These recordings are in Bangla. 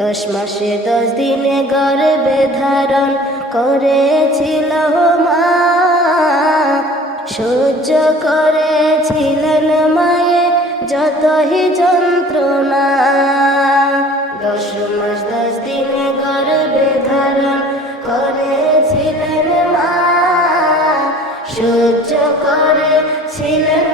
দশ মাসে দশ দিনে গর্বে ধারণ করেছিল মা। সহ্য করেছিলেন মায়ে যতই যন্ত্রণা। দশ মাস দশ দিনে গর্বে ধারণ করেছিলেন মা। সহ্য করেছিলেন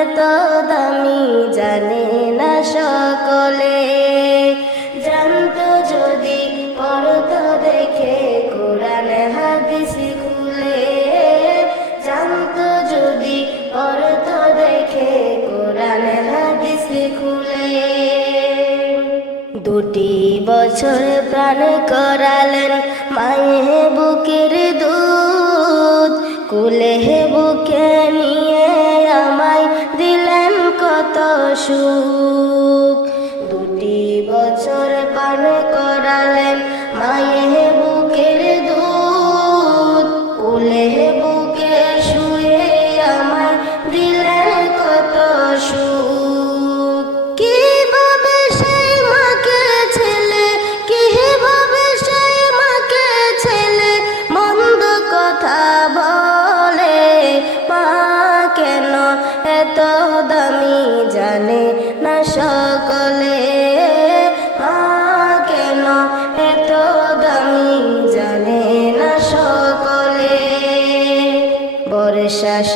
এত দামি জানে না সকলে। জানতো যদি পরত দেখে কোরআন হাদিস খুলে। জানতো যদি পরত দেখে কোরআন হাদিস খুলে। দুটি বছর প্রাণ করালেন মায়ে বুকের 是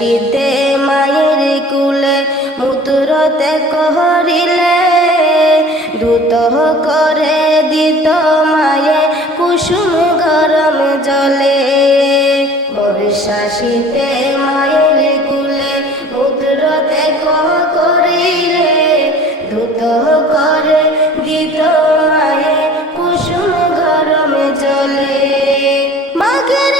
শীতে মায়ের কুলে মুতুরতে কহরিলে, দ্রুত করে দিত মায়ে কুসুম গরম জলে। বর্ষা শীতে মায়ের কুলে মুতুরতে কহ করিলে দ্রুত করে দিত মায়ে কুসুম গরম জলে। মাঘের